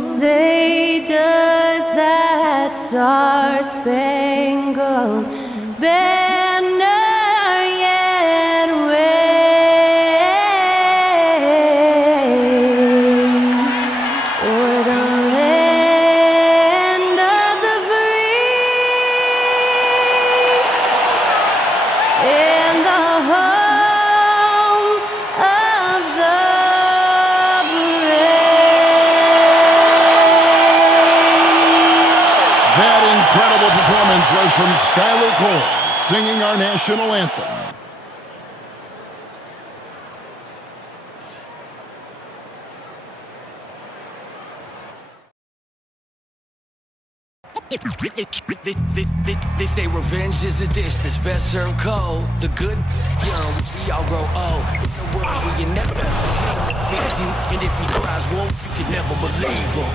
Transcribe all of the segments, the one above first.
say does that star-spangled banner yet wave o'er the land of the free and the home of the That incredible performance was from Skylar Cole, singing our national anthem. They say revenge is a dish that's best served cold. The good, young, we all grow old. In a world where you never defeat you, and if he cries wolf, you can never believe him.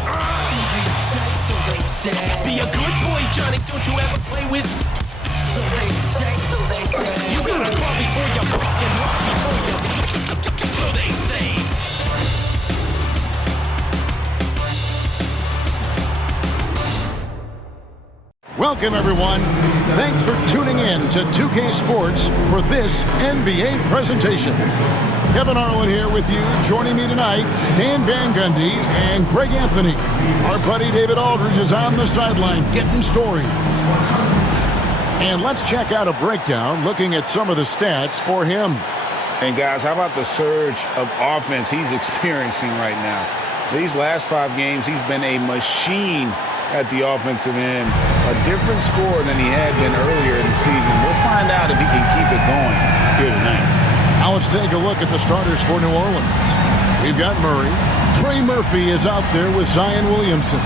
Easy to say, so they say. Be a good boy, Johnny. Don't you ever play with. So they say, so they say. You gotta crawl before you walk and walk before you. So they say. Welcome, everyone. Thanks for tuning in to 2K Sports for this NBA presentation. Kevin Harlan here with you. Joining me tonight, Stan Van Gundy and Craig Anthony. Our buddy David Aldridge is on the sideline getting stories. And let's check out a breakdown looking at some of the stats for him. And guys, how about the surge of offense he's experiencing right now? These last 5 games, he's been a machine at the offensive end. A different score than he had been earlier in the season. We'll find out if he can keep it going here tonight. Now let's take a look at the starters for New Orleans. We've got Murray. Trey Murphy is out there with Zion Williamson.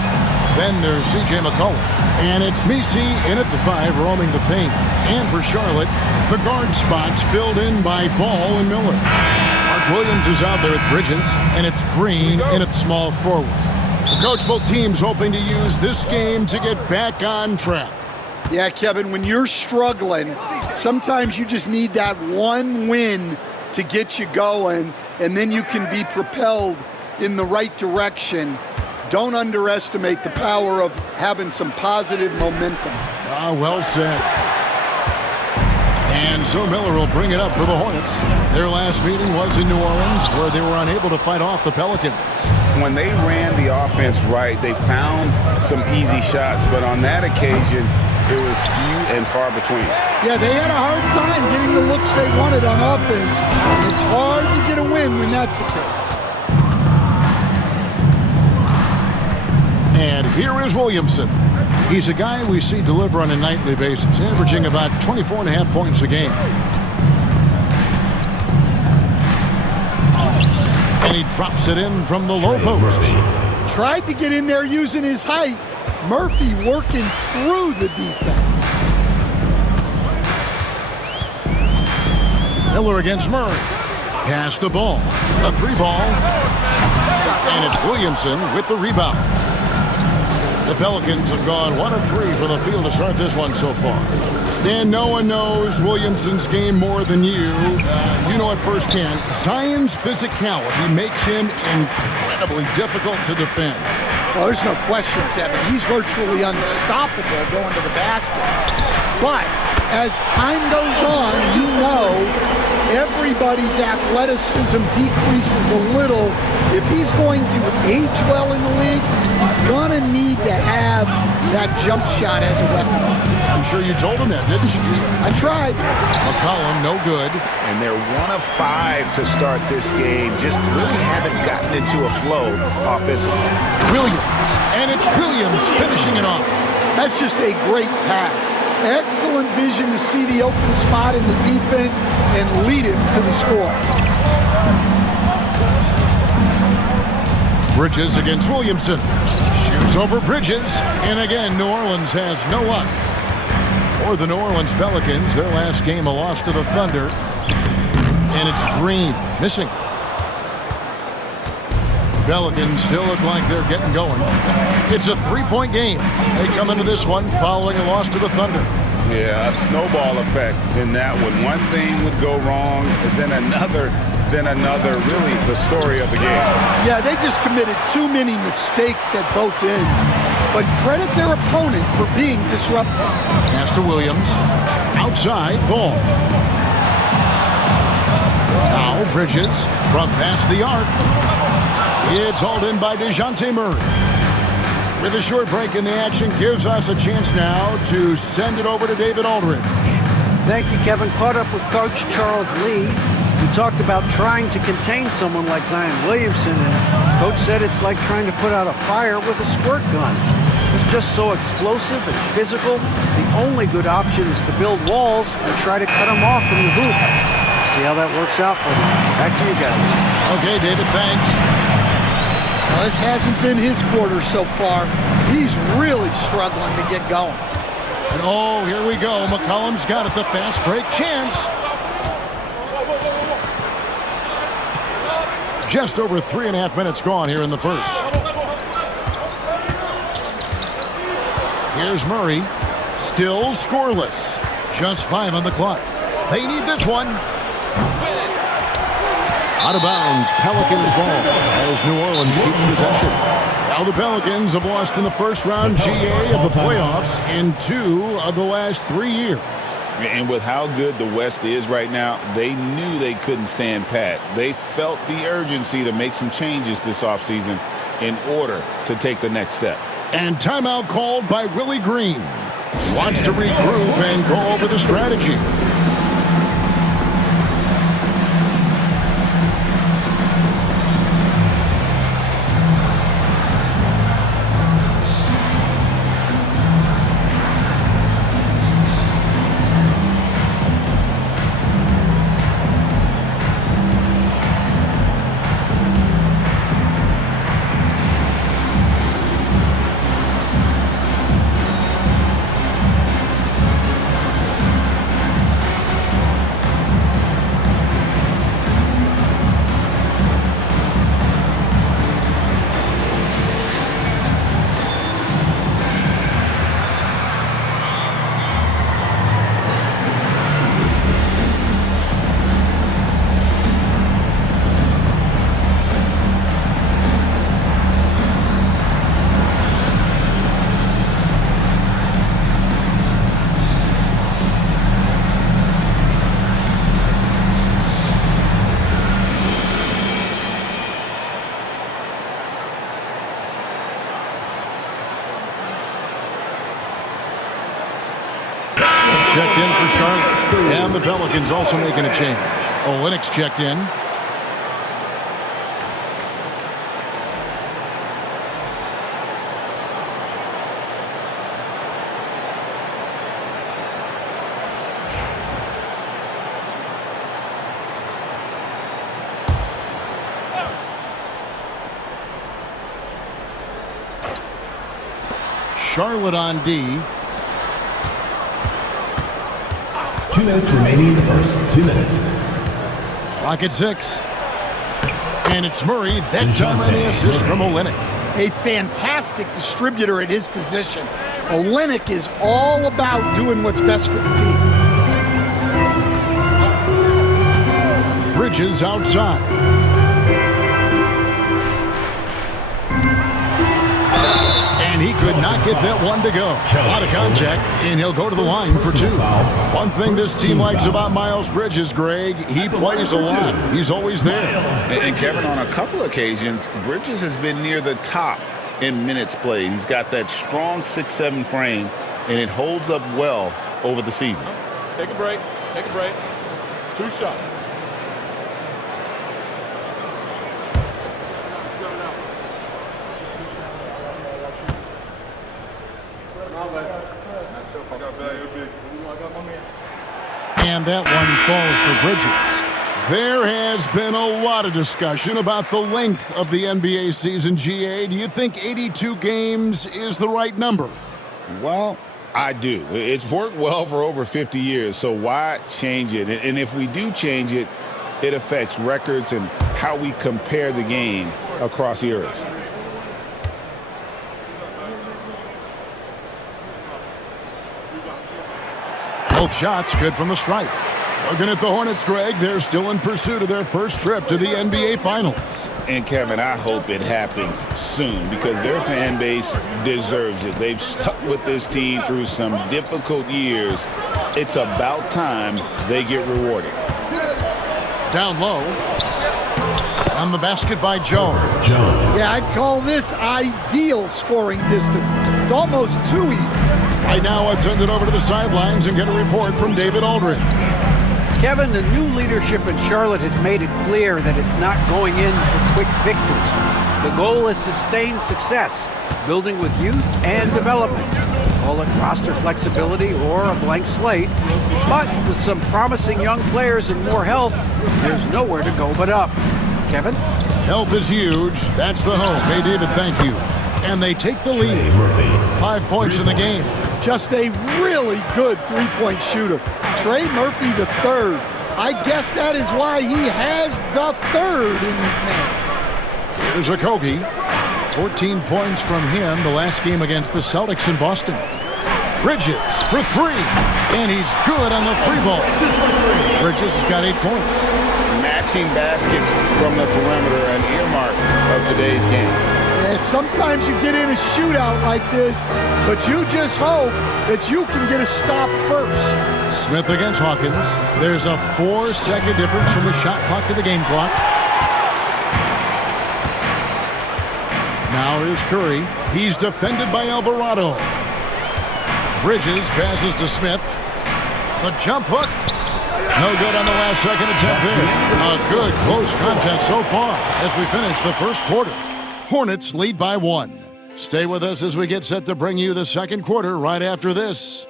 Then there's C.J. McCollum. And it's Messi in at the 5, roaming the paint. And for Charlotte, the guard spots filled in by Ball and Miller. Mark Williams is out there at Bridges, and it's Green in at small forward. The coach, both teams hoping to use this game to get back on track. Yeah, Kevin, when you're struggling, sometimes you just need that one win to get you going, and then you can be propelled in the right direction. Don't underestimate the power of having some positive momentum. Well said. And so Miller will bring it up for the Hornets. Their last meeting was in New Orleans, where they were unable to fight off the Pelicans. When they ran the offense right, they found some easy shots, but on that occasion, it was few and far between. Yeah, they had a hard time getting the looks they wanted on offense. It's hard to get a win when that's the case. And here is Williamson. He's a guy we see deliver on a nightly basis, averaging about 24.5 points a game. And he drops it in from the low post. Tried to get in there using his height. Murphy working through the defense. Miller against Murray. Pass the ball. A 3-ball. And it's Williamson with the rebound. The Pelicans have gone 1 of 3 from the field to start this one so far. Dan, no one knows Williamson's game more than you. You know it firsthand. Zion's physicality makes him incredibly difficult to defend. Well, there's no question, Kevin. He's virtually unstoppable going to the basket. But as time goes on, you know everybody's athleticism decreases a little. If he's going to age well in the league, he's going to need to have that jump shot as a weapon. I'm sure you told him that, didn't you? I tried. McCollum, no good. And they're 1 of 5 to start this game. Just really haven't gotten into a flow offensively. Williams. And it's Williams finishing it off. That's just a great pass. Excellent vision to see the open spot in the defense and lead him to the score. Bridges against Williamson. Shoots over Bridges. And again, New Orleans has no luck. For the New Orleans Pelicans, their last game a loss to the Thunder. And it's Green missing. Pelicans still look like they're getting going. It's a 3-point game. They come into this one following a loss to the Thunder. Yeah, a snowball effect in that one. One thing would go wrong, and then another than another, really the story of the game. Yeah, they just committed too many mistakes at both ends. But credit their opponent for being disruptive. Pass to Williams. Outside, ball. Now Bridges from past the arc. It's hauled in by DeJounte Murray. With a short break in the action, gives us a chance now to send it over to David Aldridge. Thank you, Kevin. Caught up with Coach Charles Lee. We talked about trying to contain someone like Zion Williamson, and Coach said it's like trying to put out a fire with a squirt gun. It's just so explosive and physical. The only good option is to build walls and try to cut him off from the hoop. See how that works out for them. Back to you guys. Okay, David, thanks. Well, this hasn't been his quarter so far. He's really struggling to get going. And oh, here we go. McCollum's got it, the fast break chance. Just over 3.5 minutes gone here in the first. Here's Murray, still scoreless. Just 5 on the clock. They need this one. Out of bounds, Pelicans ball as New Orleans keeps possession. Now the Pelicans have lost in the first round GA of the playoffs in 2 of the last 3 years. And with how good the West is right now, they knew they couldn't stand pat. They felt the urgency to make some changes this offseason in order to take the next step. And timeout called by Willie Green. Wants to regroup and go over the strategy. Checked in for Charlotte. And the Pelicans also making a change. Olynyk checked in. Charlotte on D. 2 minutes remaining in the first. 2 minutes. Clock at 6. And it's Murray. That time on the assist from Olynyk. A fantastic distributor at his position. Olynyk is all about doing what's best for the team. Bridges outside. And he could not get that one to go. A lot of contact, and he'll go to the line for 2. One thing this team likes about Miles Bridges, Greg, he plays a lot. He's always there. And Kevin, on a couple occasions, Bridges has been near the top in minutes played. He's got that strong 6'7" frame, and it holds up well over the season. Take a break. Take a break. 2 shots. And that one falls for Bridges. There has been a lot of discussion about the length of the NBA season, GA. Do you think 82 games is the right number? Well, I do. It's worked well for over 50 years, so why change it? And if we do change it, it affects records and how we compare the game across eras. Both shots good from the stripe. Looking at the Hornets, Greg, they're still in pursuit of their first trip to the NBA Finals. And, Kevin, I hope it happens soon because their fan base deserves it. They've stuck with this team through some difficult years. It's about time they get rewarded. Down low. On the basket by Jones. Yeah, I'd call this ideal scoring distance. It's almost too easy. Right now, let's send it over to the sidelines and get a report from David Aldridge. Kevin, the new leadership in Charlotte has made it clear that it's not going in for quick fixes. The goal is sustained success, building with youth and development. Call it roster flexibility or a blank slate. But with some promising young players and more health, there's nowhere to go but up. Kevin? Health is huge. That's the hope. Hey, David, thank you. And they take the lead. 5 points in the game. Just a really good three-point shooter. Trey Murphy III. I guess that is why he has the third in his name. Here's Okogie. 14 points from him the last game against the Celtics in Boston. Bridges for three. And he's good on the three ball. Bridges has got 8 points. Matching baskets from the perimeter, an earmark of today's game. Yeah, sometimes you get in a shootout like this, but you just hope that you can get a stop first. Smith against Hawkins. There's a 4-second difference from the shot clock to the game clock. Now here's Curry. He's defended by Alvarado. Bridges passes to Smith. The jump hook. No good on the last second attempt there. A good close contest so far as we finish the first quarter. Hornets lead by 1. Stay with us as we get set to bring you the second quarter right after this.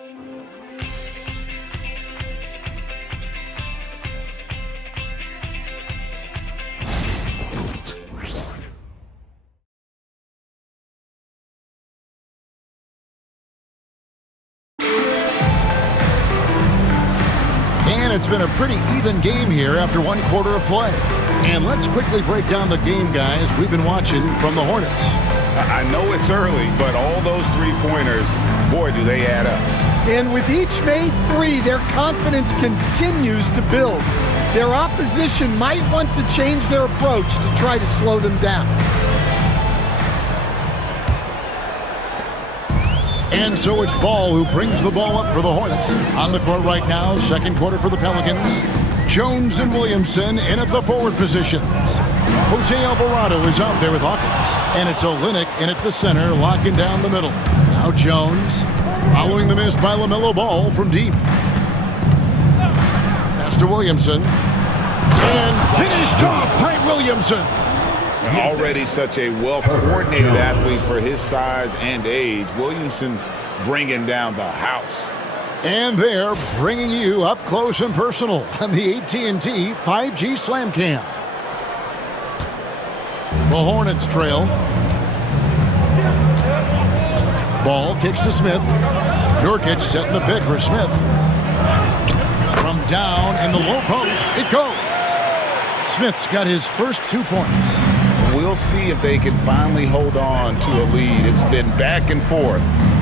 And it's been a pretty even game here after 1 quarter of play. And let's quickly break down the game, guys, we've been watching from the Hornets. I know it's early, but all those three-pointers, boy, do they add up. And with each made three, their confidence continues to build. Their opposition might want to change their approach to try to slow them down. And so it's Ball who brings the ball up for the Hornets. On the court right now, second quarter for the Pelicans. Jones and Williamson in at the forward positions. Jose Alvarado is out there with Hawkins. And it's Olynyk in at the center, locking down the middle. Now Jones, following the miss by LaMelo Ball from deep. Pass to Williamson. And finished off by Williamson. Already such a well-coordinated athlete for his size and age. Williamson bringing down the house. And they're bringing you up close and personal on the AT&T 5G Slam Cam. The Hornets trail. Ball kicks to Smith. Nurkic setting the pick for Smith. From down in the low post, it goes. Smith's got his first 2 points. We'll see if they can finally hold on to a lead. It's been back and forth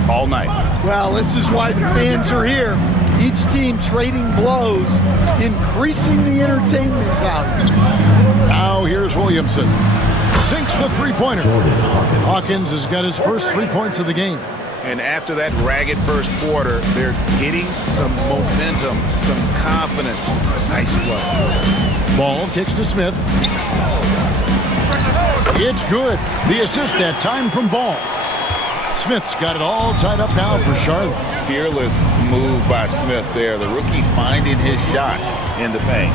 all night. Well, this is why the fans are here. Each team trading blows, increasing the entertainment value. Now here's Williamson. Sinks the three-pointer. Hawkins has got his first 3 points of the game. And after that ragged first quarter, they're getting some momentum, some confidence. Nice flow. Ball kicks to Smith. It's good. The assist that time from Ball. Smith's got it all tied up now for Charlotte. Fearless move by Smith there. The rookie finding his shot in the paint.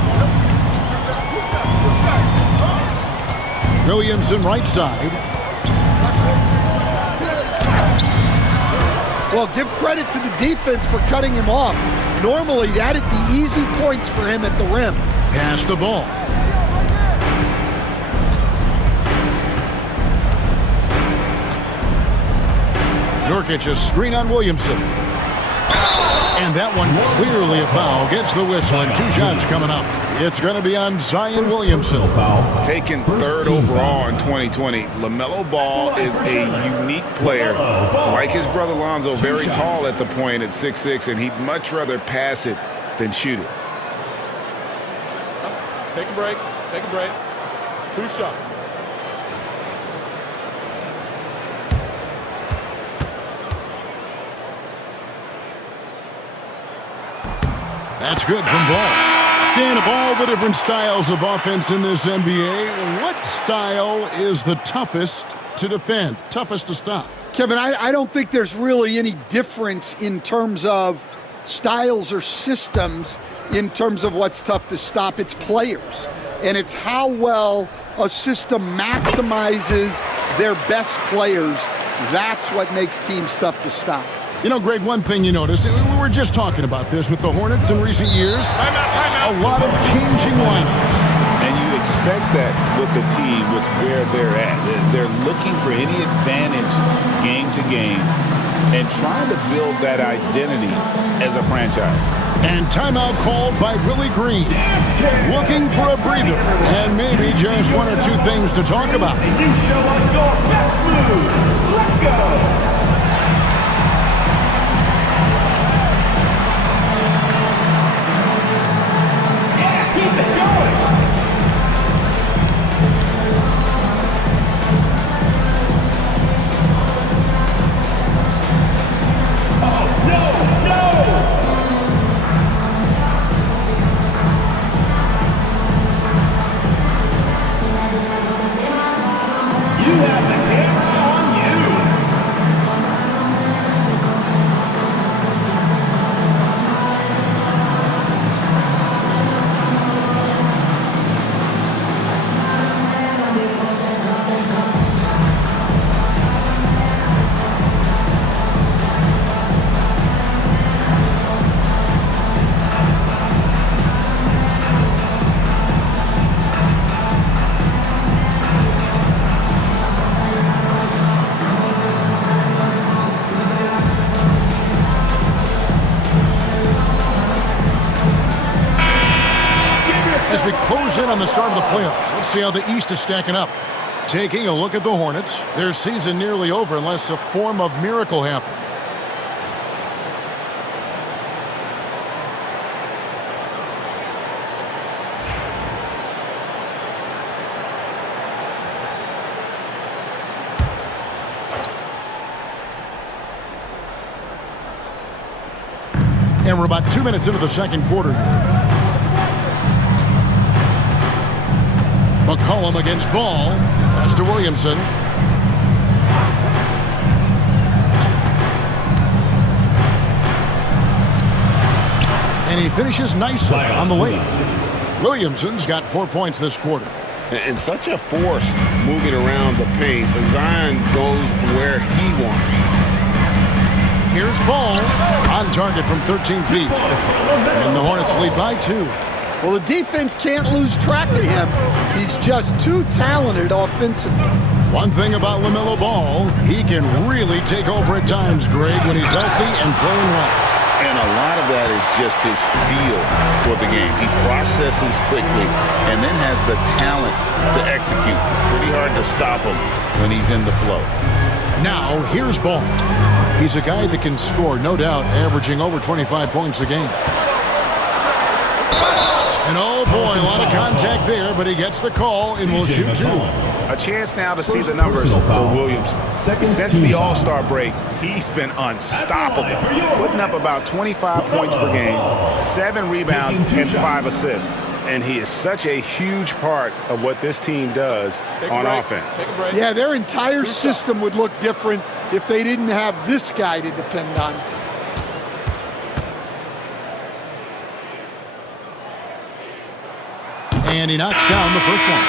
Williamson right side. Well, give credit to the defense for cutting him off. Normally, that'd be easy points for him at the rim. Pass the ball. Nurkic a screen on Williamson. And that one clearly a foul. Gets the whistle and 2 shots coming up. It's going to be on Zion Williamson. Taken third overall in 2020. LaMelo Ball is a unique player. Like his brother Lonzo, very tall at the point at 6'6", and he'd much rather pass it than shoot it. Take a break. Take a break. 2 shots. That's good from Ball. Stan, of all the different styles of offense in this NBA, what style is the toughest to defend, toughest to stop? Kevin, I don't think there's really any difference in terms of styles or systems in terms of what's tough to stop. It's players, and it's how well a system maximizes their best players. That's what makes teams tough to stop. You know, Greg, one thing you notice, we were just talking about this with the Hornets in recent years. A lot of changing lineups. And you expect that with the team, with where they're at. They're looking for any advantage game to game and trying to build that identity as a franchise. And timeout called by Willie Green. Looking for a breather and maybe just 1 or 2 things to talk about. You show us your best moves. Let's go. As we close in on the start of the playoffs, let's see how the East is stacking up. Taking a look at the Hornets, their season nearly over unless a form of miracle happens. And we're about 2 minutes into the second quarter here. McCollum against Ball. Pass to Williamson. And he finishes nicely on the lane. Williamson's got 4 points this quarter. And such a force moving around the paint. Zion goes where he wants. Here's Ball on target from 13 feet. And the Hornets lead by 2. Well, the defense can't lose track of him. He's just too talented offensively. One thing about LaMelo Ball, he can really take over at times, Greg, when he's healthy and playing well. And a lot of that is just his feel for the game. He processes quickly and then has the talent to execute. It's pretty hard to stop him when he's in the flow. Now, here's Ball. He's a guy that can score, no doubt, averaging over 25 points a game. And oh boy, a lot of contact there, but he gets the call and will shoot 2. A chance now to see the numbers for Williams. Since the All-Star break, he's been unstoppable, putting up about 25 points per game, 7 rebounds, and 5 assists. And he is such a huge part of what this team does on offense. Yeah, their entire system would look different if they didn't have this guy to depend on. And he knocks down the first one.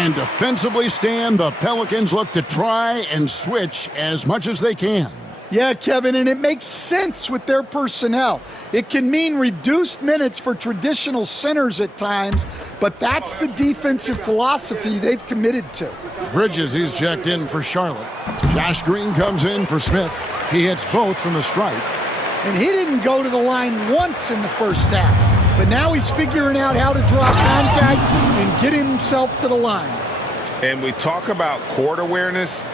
And defensively, Stan, the Pelicans look to try and switch as much as they can. Yeah, Kevin, and it makes sense with their personnel. It can mean reduced minutes for traditional centers at times, but that's the defensive philosophy they've committed to. Bridges, he's checked in for Charlotte. Josh Green comes in for Smith. He hits both from the stripe. And he didn't go to the line once in the first half. But now he's figuring out how to draw contact and get himself to the line. And we talk about court awareness.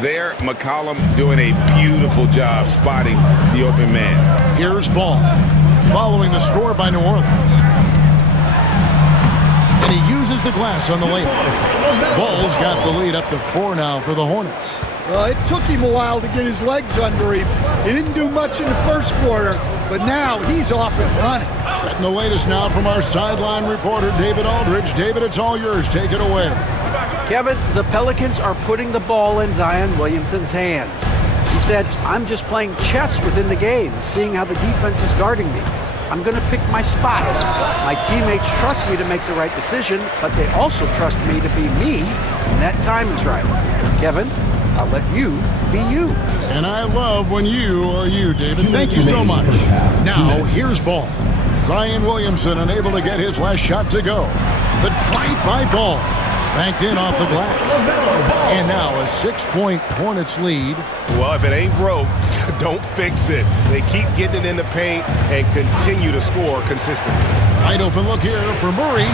There, McCollum doing a beautiful job spotting the open man. Here's Ball, following the score by New Orleans. and he uses the glass on the layup. Ball's got the lead up to 4 now for the Hornets. Well, it took him a while to get his legs under him. He didn't do much in the first quarter, but now he's off and running. Getting the latest now from our sideline reporter, David Aldridge. David, it's all yours. Take it away. Kevin, the Pelicans are putting the ball in Zion Williamson's hands. He said, I'm just playing chess within the game, seeing how the defense is guarding me. I'm going to pick my spots. My teammates trust me to make the right decision, but they also trust me to be me when that time is right. Kevin, I'll let you be you. And I love when you are you, David. Thank you so much. Now, here's ball. Zion Williamson unable to get his last shot to go. The drive by Ball. Banked in off the glass. And now a 6-point Hornets lead. Well, if it ain't broke, don't fix it. They keep getting it in the paint and continue to score consistently. Wide open look here for Murray.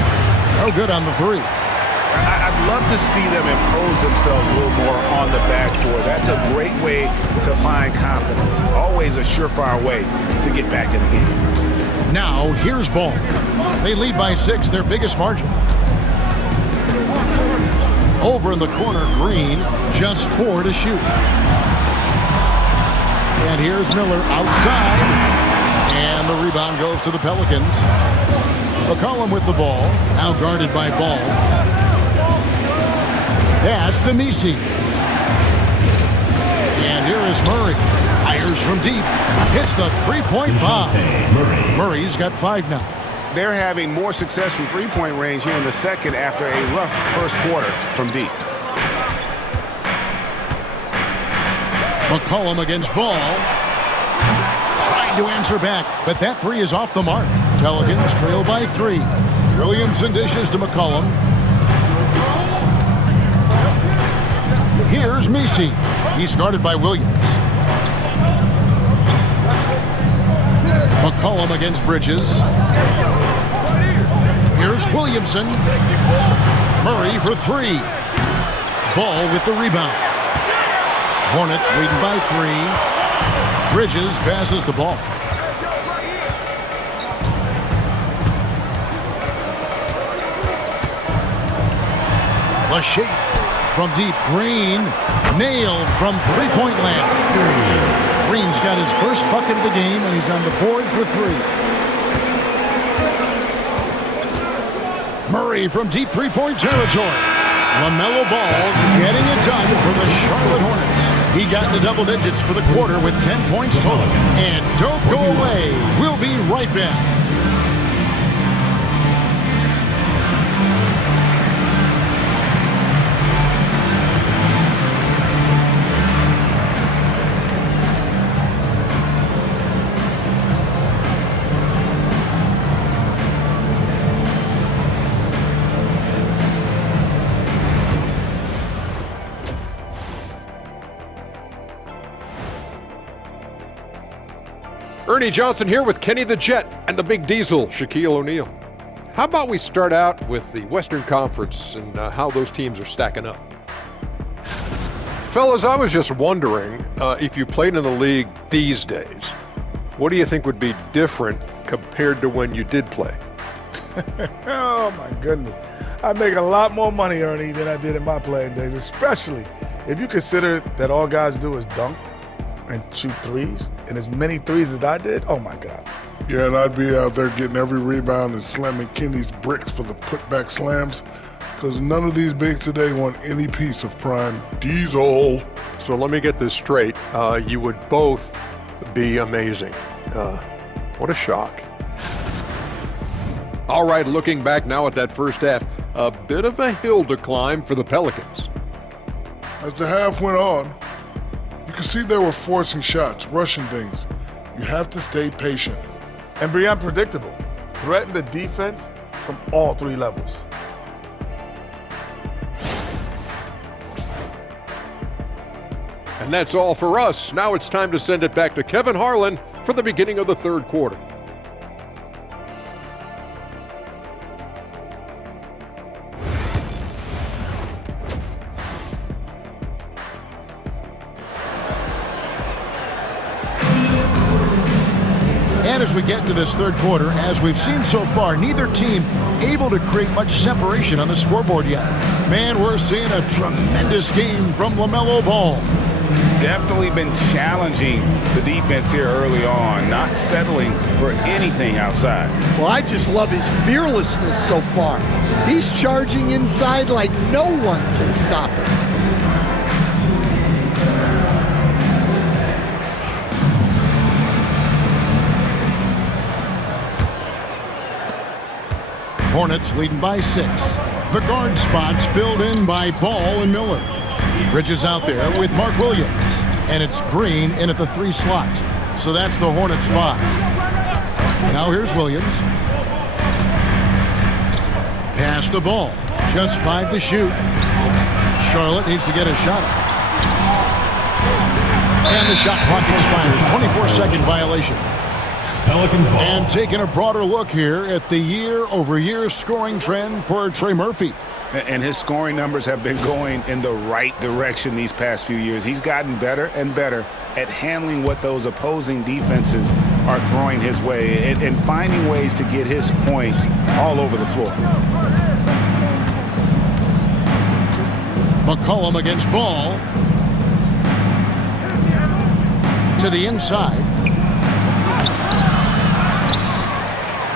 No good on the three. I'd love to see them impose themselves a little more on the backboard. That's a great way to find confidence. Always a surefire way to get back in the game. Now, here's Ball. They lead by 6, their biggest margin. Over in the corner, Green, just 4 to shoot. And here's Miller outside. And the rebound goes to the Pelicans. McCollum with the ball, now guarded by Ball. Pass to Messi. And here is Murray. Fires from deep. Hits the three-point bomb. Murray's got 5 now. They're having more success from three-point range here in the second after a rough first quarter from deep. McCollum against Ball. Trying to answer back, but that three is off the mark. Pelicans trail by 3. Williamson dishes to McCollum. Here's Messi. He's guarded by Williams. McCollum against Bridges. Here's Williamson. Murray for 3. Ball with the rebound. Hornets leading by 3. Bridges passes the ball. Lachey from deep. Green nailed from three-point land. Green's got his first bucket of the game, and he's on the board for 3. Murray from deep three-point territory. LaMelo Ball getting it done for the Charlotte Hornets. He got into double digits for the quarter with 10 points total. And don't go away. We'll be right back. Ernie Johnson here with Kenny the Jet and the Big Diesel, Shaquille O'Neal. How about we start out with the Western Conference and how those teams are stacking up? Fellas, I was just wondering if you played in the league these days, what do you think would be different compared to when you did play? Oh, my goodness. I make a lot more money, Ernie, than I did in my playing days, especially if you consider that all guys do is dunk and shoot threes, and as many threes as I did, oh my God. Yeah, and I'd be out there getting every rebound and slamming Kenny's bricks for the putback slams, because none of these bigs today want any piece of prime Diesel. So let me get this straight. You would both be amazing. What a shock. All right, looking back now at that first half, a bit of a hill to climb for the Pelicans. As the half went on, you could see they were forcing shots, rushing things. You have to stay patient. And be unpredictable. Threaten the defense from all 3 levels. And that's all for us. Now it's time to send it back to Kevin Harlan for the beginning of the third quarter. And as we get into this third quarter, as we've seen so far, neither team able to create much separation on the scoreboard yet. Man, we're seeing a tremendous game from LaMelo Ball. Definitely been challenging the defense here early on, not settling for anything outside. Well, I just love his fearlessness so far. He's charging inside like no one can stop him. Hornets leading by 6. The guard spots filled in by Ball and Miller. Bridges out there with Mark Williams. And it's Green in at the 3 slot. So that's the Hornets 5. Now here's Williams. Pass the ball. Just 5 to shoot. Charlotte needs to get a shot up. And the shot clock expires. 24-second violation. Pelicans ball. And taking a broader look here at the year-over-year scoring trend for Trey Murphy. And his scoring numbers have been going in the right direction these past few years. He's gotten better and better at handling what those opposing defenses are throwing his way and finding ways to get his points all over the floor. McCollum against Ball. To the inside.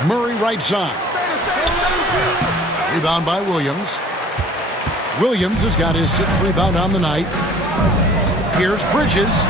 Murray right side. Rebound by Williams. Williams has got his 6th rebound on the night. Here's Bridges.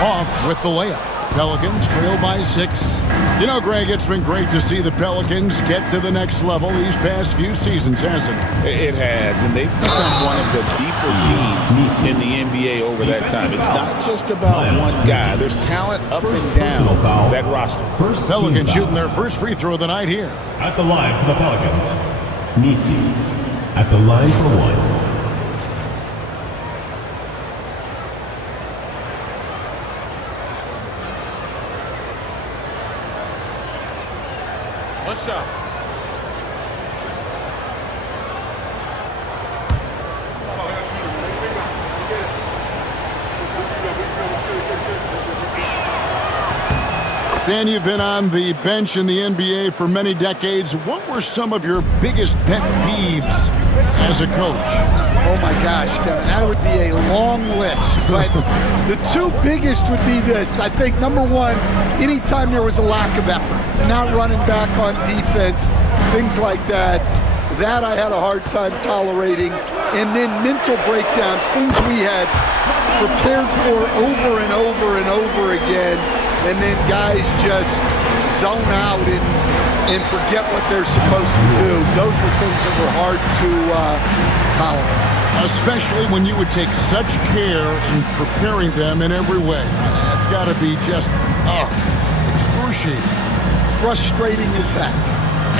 Off with the layup. Pelicans trail by 6. You know, Greg, it's been great to see the Pelicans get to the next level these past few seasons, hasn't it? It has, and they've become one of the deeper teams in the NBA over that time. It's not just about one guy. There's talent up and down that roster. First Pelicans shooting their first free throw of the night here. At the line for the Pelicans, Kacey at the line for 1. What's up? Stan, you've been on the bench in the NBA for many decades. What were some of your biggest pet peeves as a coach? Oh my gosh, Kevin, that would be a long list. But the 2 biggest would be this. I think number 1, anytime there was a lack of effort, not running back on defense, things like that, that I had a hard time tolerating. And then mental breakdowns, things we had prepared for over and over and over again. And then guys just zone out and forget what they're supposed to do. Those were things that were hard to tolerate. Especially when you would take such care in preparing them in every way. That's got to be just, excruciating. Frustrating as heck.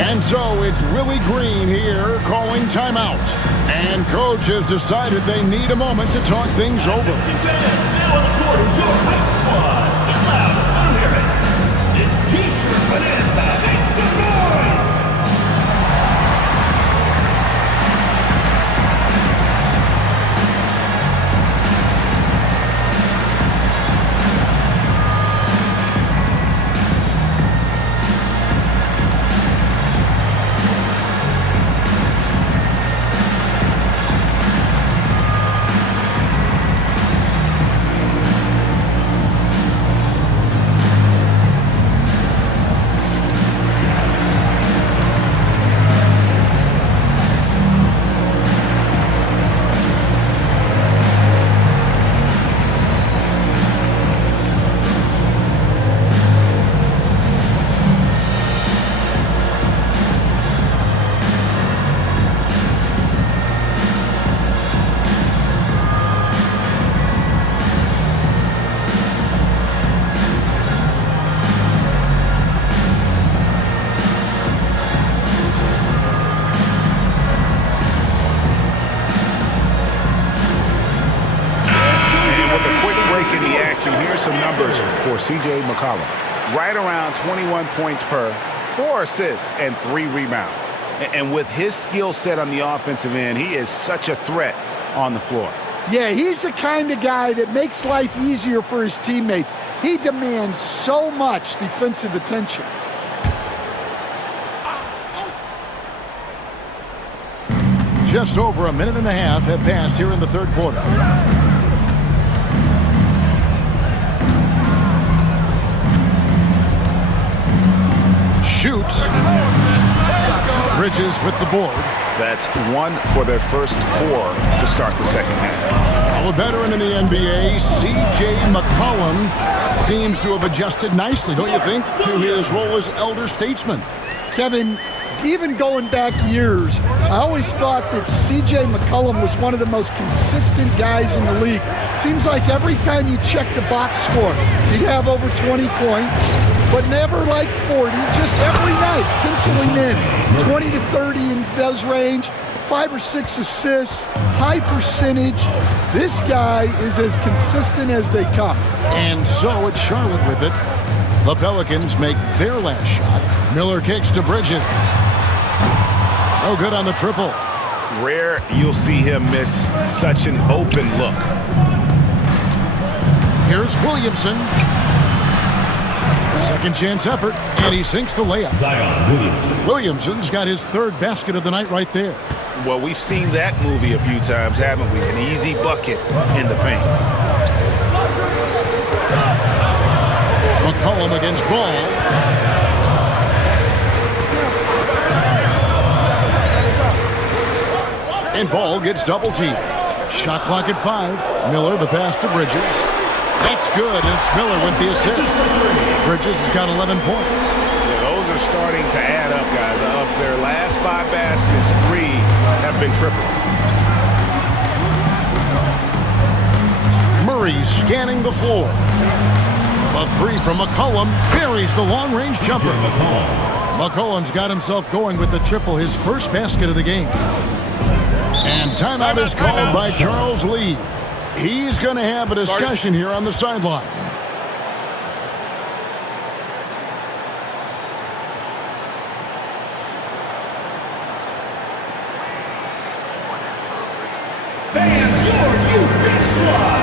And so it's Willie Green here calling timeout. And coach has decided they need a moment to talk things over. Now on the court is your house squad. Get loud, let 'em hear it. It's T-shirt Bonanza. Make some noise. Here's some numbers for C.J. McCollum. Right around 21 points per, 4 assists, and 3 rebounds. And with his skill set on the offensive end, he is such a threat on the floor. Yeah, he's the kind of guy that makes life easier for his teammates. He demands so much defensive attention. Just over a minute and a half have passed here in the third quarter. Shoots. Bridges with the board. That's 1 for their first 4 to start the second half. A veteran in the NBA, C.J. McCollum, seems to have adjusted nicely, don't you think, to his role as elder statesman. Kevin, even going back years, I always thought that C.J. McCollum was one of the most consistent guys in the league. Seems like every time you check the box score, he'd have over 20 points, but never like 40, just every night, penciling in 20 to 30 in those range, 5 or 6 assists, high percentage. This guy is as consistent as they come. And so it's Charlotte with it. The Pelicans make their last shot. Miller kicks to Bridges. No good on the triple. Rare you'll see him miss such an open look. Here's Williamson. Second chance effort, and he sinks the layup. Zion Williamson. Williamson's got his third basket of the night right there. Well, we've seen that movie a few times, haven't we? An easy bucket in the paint. McCollum against Ball. And Ball gets double teamed. Shot clock at 5. Miller, the pass to Bridges. That's good, and it's Miller with the assist. Bridges has got 11 points. Yeah, those are starting to add up, guys. Of their last 5 baskets, 3 have been triple. Murray scanning the floor. A 3 from McCollum buries the long-range jumper. McCollum's got himself going with the triple, his first basket of the game. And timeout is called by Charles Lee. He's going to have a discussion here on the sideline. Fans, your youth squad.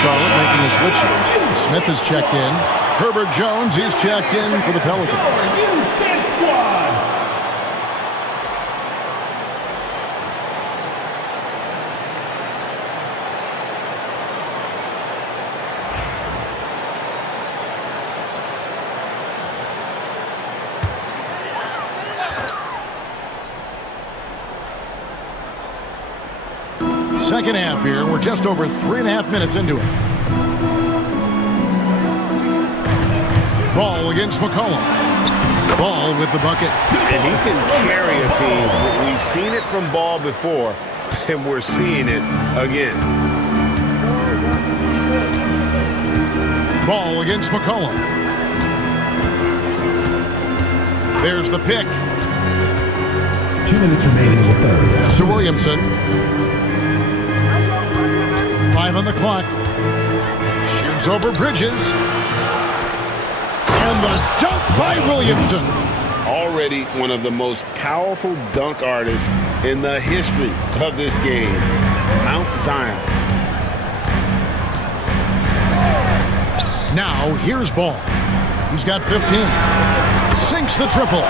Charlotte making a switch here. Smith has checked in. Herbert Jones, he's checked in for the Pelicans. Second half here. We're just over 3.5 minutes into it. Ball against McCollum. Ball with the bucket. And he can carry a team. We've seen it from Ball before, and we're seeing it again. Ball against McCollum. There's the pick. 2 minutes remaining in the third. Pass to Williamson. 5 on the clock. Shoots over Bridges. And the dunk by Williamson. Already one of the most powerful dunk artists in the history of this game. Mount Zion. Now here's Ball. He's got 15. Sinks the triple.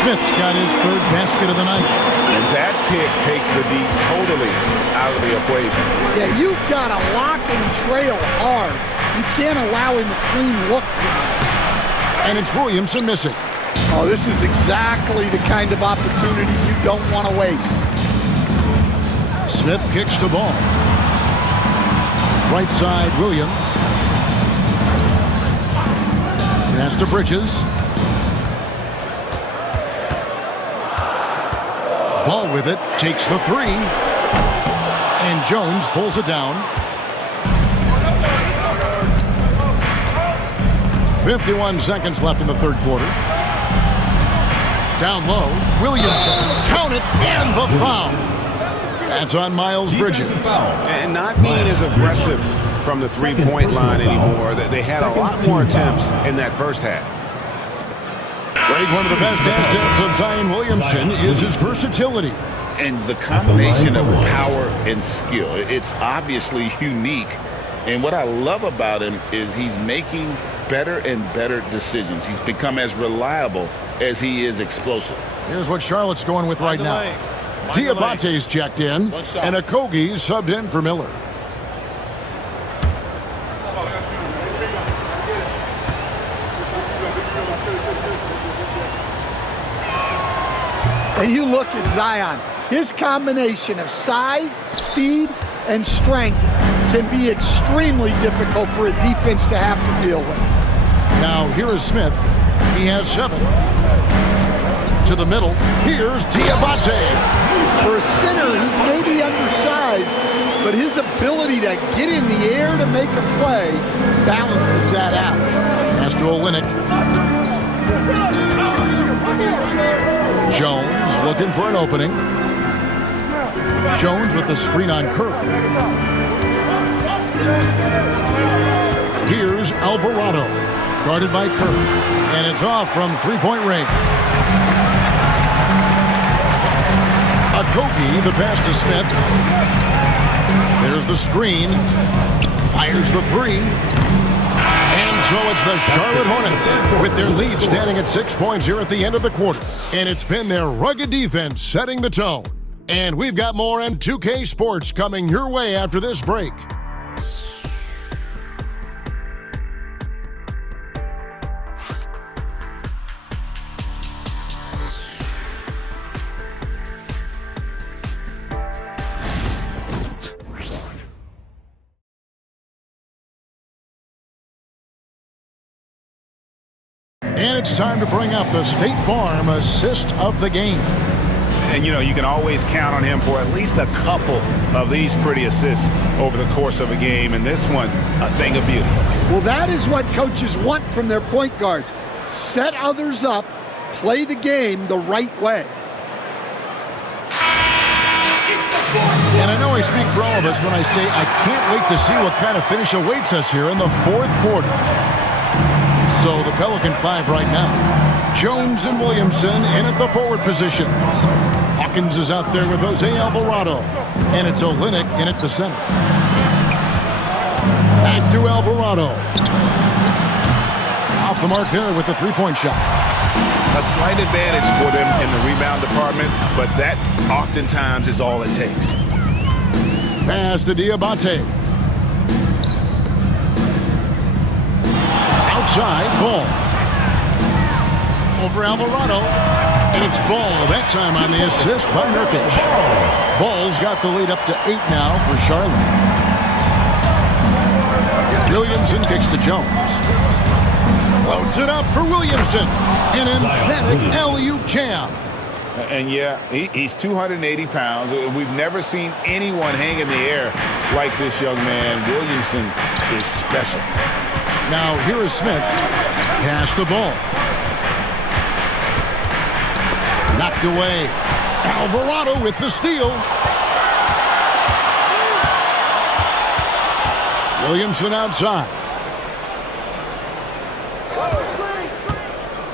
Smith's got his third basket of the night. And that pick takes the D totally out of the equation. Yeah, you've got to lock and trail hard. You can't allow him a clean look for that. And it's Williamson missing. Oh, this is exactly the kind of opportunity you don't want to waste. Smith kicks the ball. Right side, Williams. Pass to Bridges. Ball with it, takes the three. And Jones pulls it down. 51 seconds left in the third quarter. Down low, Williamson. Count it, and the foul. That's on Miles Bridges. And not being as aggressive from the three-point line anymore. They had a lot more attempts in that first half. Greg, one of the best assets of Zion Williamson is his versatility. And the combination of power and skill, it's obviously unique. And what I love about him is he's making better and better decisions. He's become as reliable as he is explosive. Here's what Charlotte's going with right now. Diabate's checked in, and Okogie subbed in for Miller. And you look at Zion. His combination of size, speed, and strength can be extremely difficult for a defense to have to deal with. Now, here is Smith. He has 7. To the middle. Here's Diabate. For a center, he's maybe undersized, but his ability to get in the air to make a play balances that out. Pass to Olynyk. Jones looking for an opening. Jones with the screen on Curry. Here's Alvarado, guarded by Curry, and it's off from three-point range. Okogie, the pass to Smith. There's the screen. Fires the three. And so it's the Charlotte Hornets with their lead standing at 6 points here at the end of the quarter. And it's been their rugged defense setting the tone. And we've got more M2K Sports coming your way after this break. And it's time to bring up the State Farm assist of the game. And, you know, you can always count on him for at least a couple of these pretty assists over the course of a game. And this one, a thing of beauty. Well, that is what coaches want from their point guards. Set others up, play the game the right way. And I know I speak for all of us when I say I can't wait to see what kind of finish awaits us here in the fourth quarter. So the Pelican 5 right now. Jones and Williamson in at the forward position. Hawkins is out there with Jose Alvarado. And it's Olynyk in at the center. Back to Alvarado. Off the mark there with the three-point shot. A slight advantage for them in the rebound department, but that oftentimes is all it takes. Pass to Diabate. Outside, Ball. Over Alvarado. And it's Ball, that time on the assist by Nurkic. Ball's got the lead up to 8 now for Charlotte. Williamson kicks to Jones. Loads it up for Williamson. An emphatic alley-oop jam. And yeah, he's 280 pounds. We've never seen anyone hang in the air like this young man. Williamson is special. Now here is Smith. Pass the ball. Knocked away. Alvarado with the steal. Williamson outside.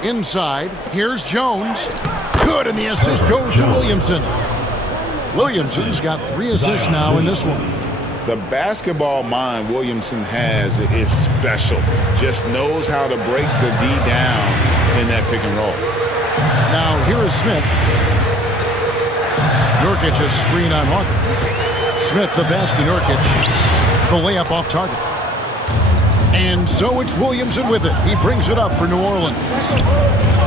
Inside. Here's Jones. Good, and the assist goes to Williamson. Williamson's got 3 assists now in this one. The basketball mind Williamson has is special. Just knows how to break the D down in that pick and roll. Now here is Smith. Nurkic a screen on Hawkins. Smith the pass to Nurkic. The layup off target. And so it's Williamson with it. He brings it up for New Orleans.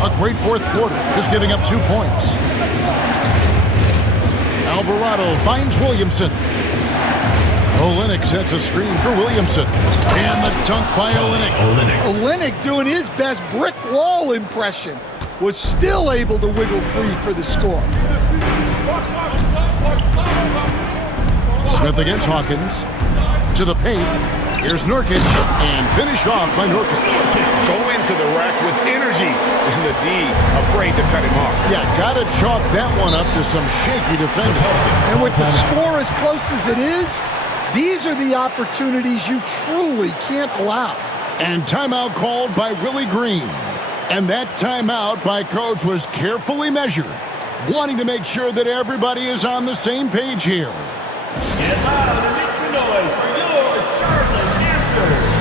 A great fourth quarter, just giving up 2 points. Alvarado finds Williamson. Olynyk sets a screen for Williamson. And the dunk by Olynyk. Olynyk doing his best brick wall impression. Was still able to wiggle free for the score. Smith against Hawkins. To the paint. Here's Nurkic. And finished off by Nurkic. Go into the rack with energy. And the D afraid to cut him off. Yeah, gotta chalk that one up to some shaky defending. And with the score as close as it is, these are the opportunities you truly can't allow. And timeout called by Willie Green. And that timeout by Coach was carefully measured, wanting to make sure that everybody is on the same page here. Get loud and make some noise for your Charlotte answers.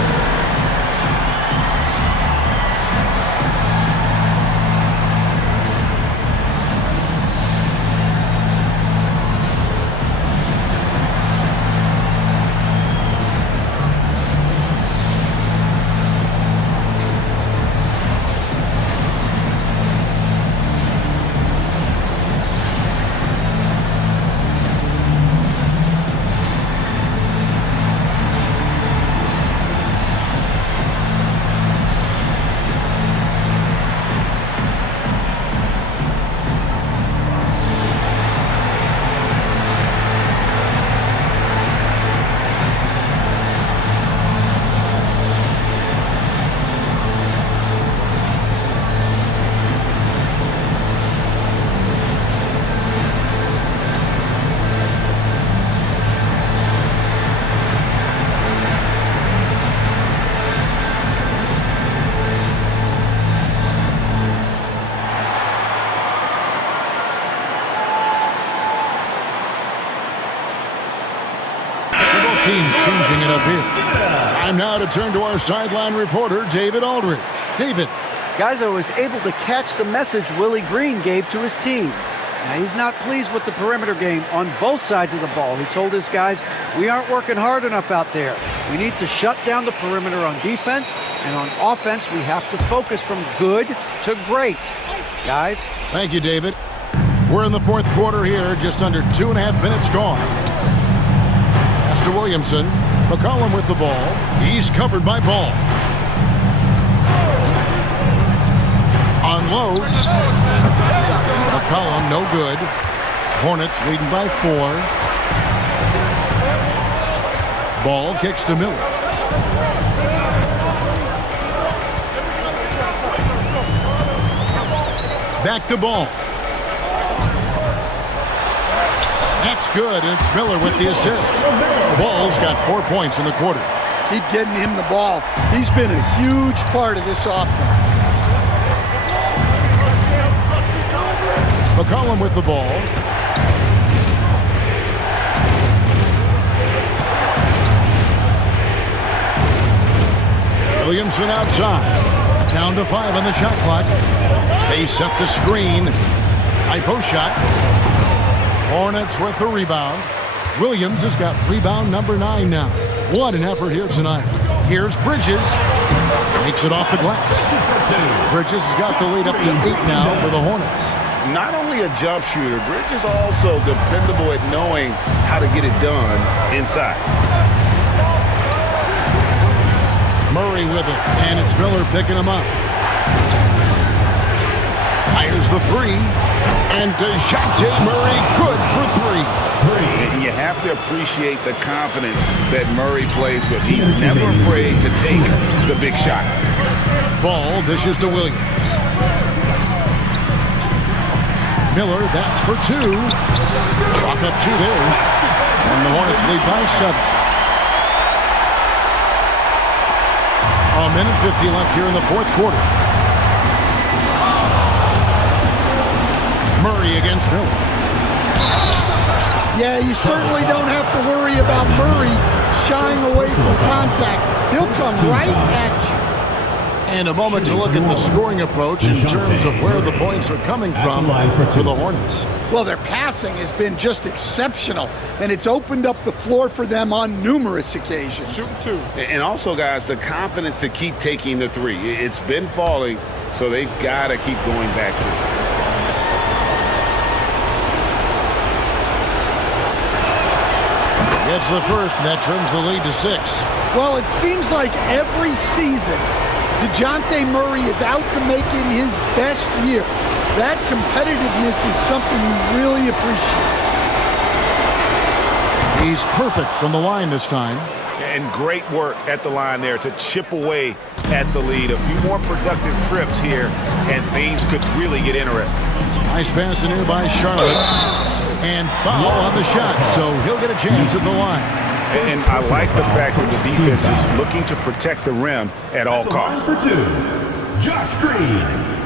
Teams changing it up here. Time now to turn to our sideline reporter, David Aldridge. David. Guys, I was able to catch the message Willie Green gave to his team. Now, he's not pleased with the perimeter game on both sides of the ball. He told his guys, we aren't working hard enough out there. We need to shut down the perimeter on defense, and on offense, we have to focus from good to great. Guys. Thank you, David. We're in the fourth quarter here, just under 2.5 minutes gone. Pass to Williamson. McCollum with the ball. He's covered by Ball. Unloads. McCollum, no good. Hornets leading by 4. Ball kicks to Miller. Back to Ball. That's good, and it's Miller with the assist. Ball's got 4 points in the quarter. Keep getting him the ball. He's been a huge part of this offense. McCollum with the ball. Williamson outside. Down to 5 on the shot clock. They set the screen. High post shot. Hornets with the rebound. Williams has got rebound number 9 now. What an effort here tonight. Here's Bridges. Makes it off the glass. Bridges has got the lead up to 8 now for the Hornets. Not only a jump shooter, Bridges also dependable at knowing how to get it done inside. Murray with it, and it's Miller picking him up. Fires the 3, and DeJounte Murray good for 3. And you have to appreciate the confidence that Murray plays with. He's never afraid to take the big shot. Ball dishes to Williams. Miller, that's for 2. Chalk up 2 there. And the Hornets lead by 7. A minute 50 left here in the fourth quarter. Murray against Miller. Yeah, you certainly don't have to worry about Murray shying away from contact. He'll come right at you. And a moment to look at the scoring approach in terms of where the points are coming from for the Hornets. Well, their passing has been just exceptional, and it's opened up the floor for them on numerous occasions. Shoot two. And also, guys, the confidence to keep taking the three. It's been falling, so they've got to keep going back to it. It's the first, and that trims the lead to 6. Well, it seems like every season, DeJounte Murray is out to make it his best year. That competitiveness is something you really appreciate. He's perfect from the line this time. And great work at the line there to chip away at the lead. A few more productive trips here, and things could really get interesting. Nice pass in here by Charlotte. And foul on the shot, so he'll get a chance at the line. And I like the fact that the defense is looking to protect the rim at all costs. For 2, Josh Green.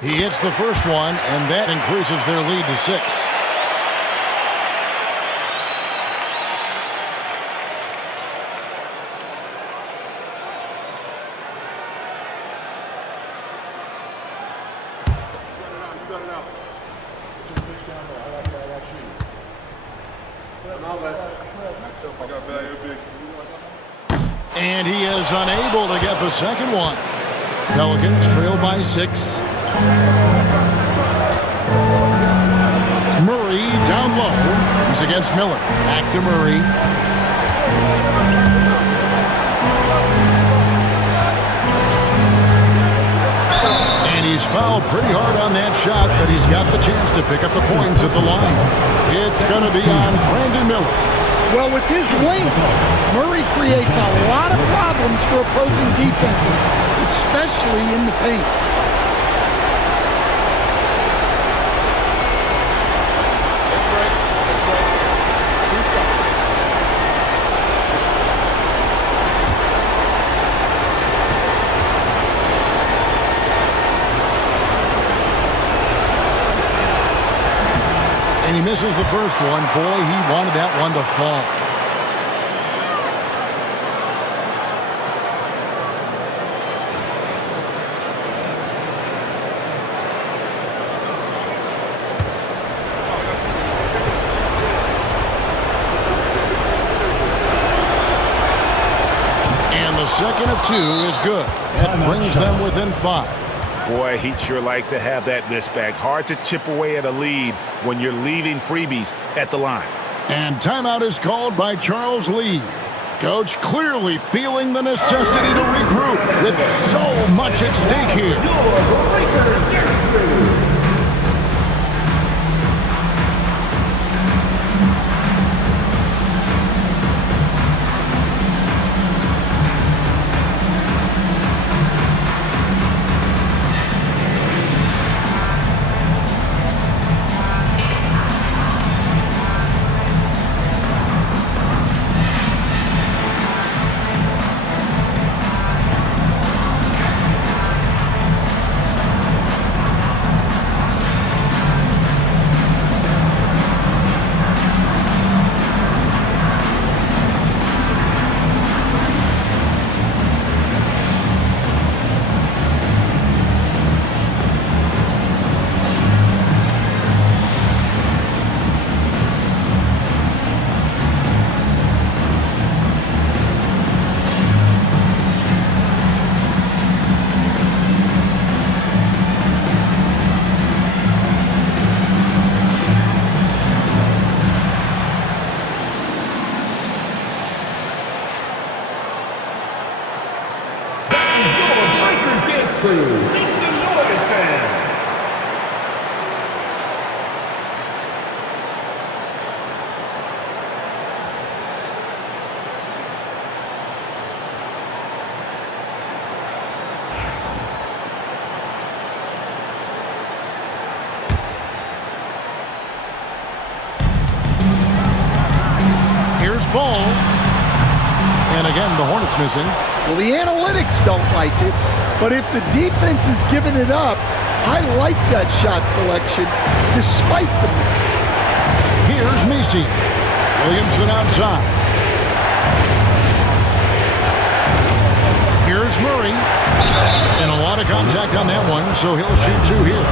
He hits the first one, and that increases their lead to 6. And he is unable to get the second one. Pelicans trail by 6. Murray down low. He's against Miller. Back to Murray. And he's fouled pretty hard on that shot, but he's got the chance to pick up the points at the line. It's going to be on Brandon Miller. Well, with his length, Murray creates a lot of problems for opposing defenses, especially in the paint. And he misses the first one. Boy, he wanted that one to fall. And the second of 2 is good. That brings them within 5. Boy, he'd sure like to have that miss back. Hard to chip away at a lead when you're leaving freebies at the line. And timeout is called by Charles Lee. Coach clearly feeling the necessity to regroup with so much at stake here. ball. And again, the Hornets missing. Well, the analytics don't like it, but if the defense is giving it up, I like that shot selection despite the miss. Here's Messi. Williamson outside. Here's Murray. And a lot of contact on that one, so he'll shoot two here.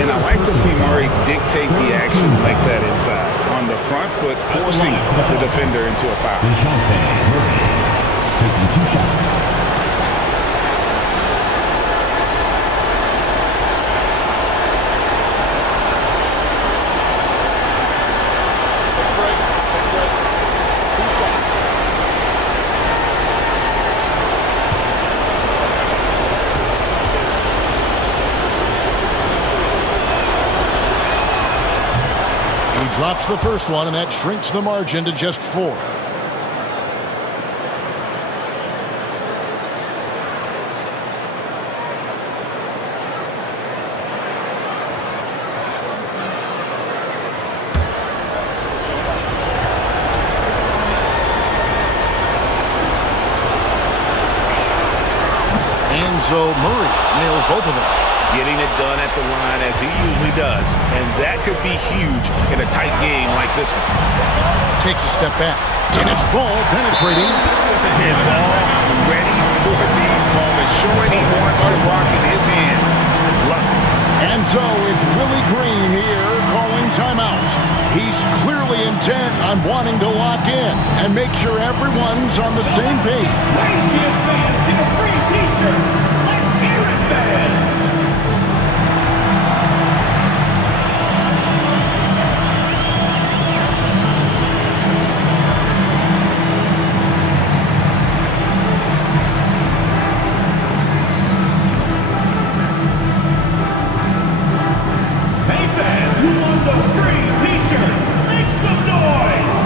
And I like to see Murray dictate the action like that inside. On the front foot, forcing the defender into a foul. Murray taking 2 shots. Drops the first one, and that shrinks the margin to just 4. And so Murray nails both of them. Getting it done at the line as he usually does. And that could be huge in a tight game like this one. Takes a step back. And it's ball penetrating. And ball ready for these moments. Showing he wants the rock in his hands. Love it. And so it's Willie Green here calling timeout. He's clearly intent on wanting to lock in and make sure everyone's on the same page. Craziest fans get a free t-shirt. Let's hear it, fans. Who wants a free t-shirt? Make some noise!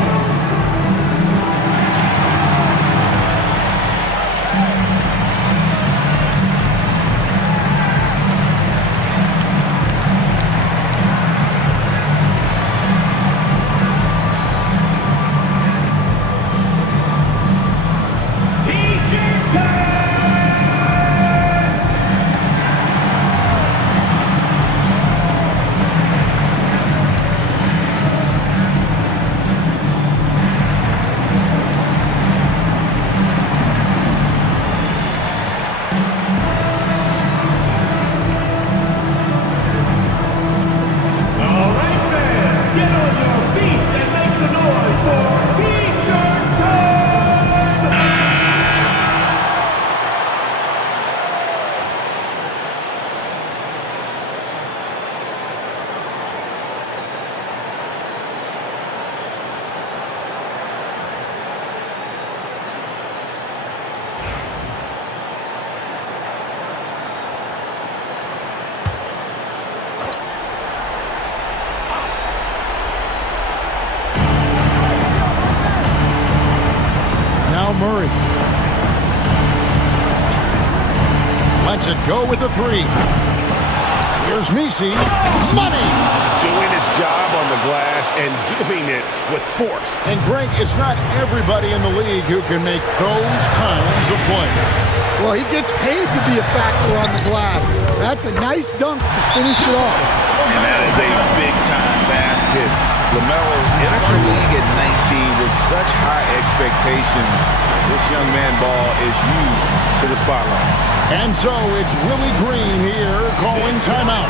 T-shirt time! All right, fans, get on your feet and make some noise for T-shirt time! Now Murray. Lets it go with the 3. Here's Messi. Money! Doing his job on the glass and doing it with force. And Greg, it's not everybody in the league who can make those kinds of plays. Well, he gets paid to be a factor on the glass. That's a nice dunk to finish it off. And that is a big-time basket. LaMelo entered the league at 19 with such high expectations. This young man ball is used to the spotlight. And so it's Willie Green here calling timeout.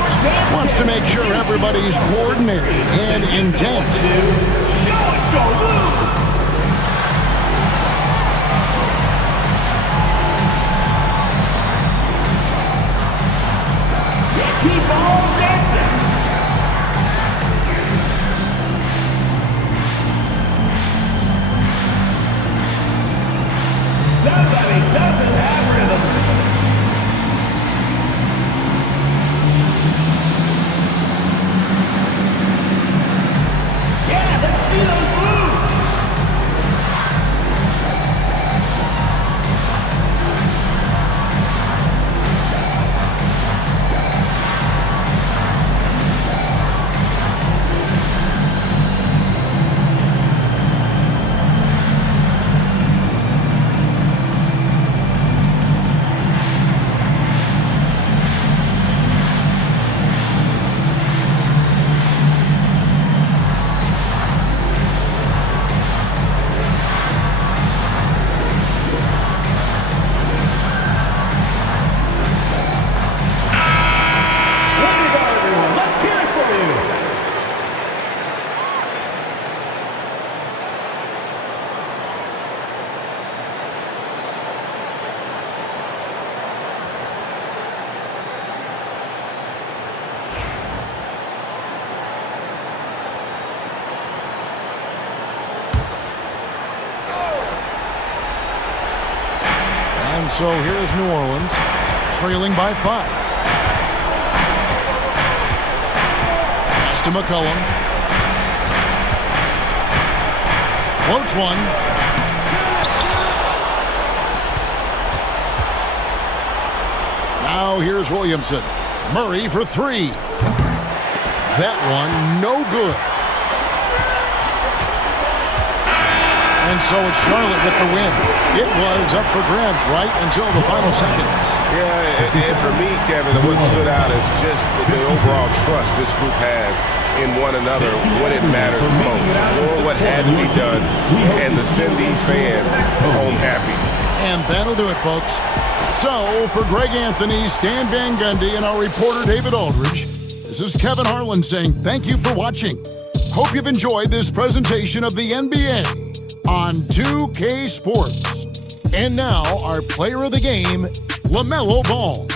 Wants to make sure everybody's coordinated and intent. Show it, go Blue! Keep on dancing! Somebody doesn't have rhythm. Yeah, let's see those moves. And so here's New Orleans, trailing by 5. Pass to McCollum. Floats one. Now here's Williamson. Murray for 3. That one no good. And so it's Charlotte with the win. It was up for grabs right until the final seconds. Yeah, and for me, Kevin, what stood out is just the overall trust this group has in one another when it mattered most. Doing what had to be done and to send these fans home happy. And that'll do it, folks. So, for Greg Anthony, Stan Van Gundy, and our reporter David Aldridge, this is Kevin Harlan saying thank you for watching. Hope you've enjoyed this presentation of the NBA on 2K Sports. And now, our player of the game, LaMelo Ball.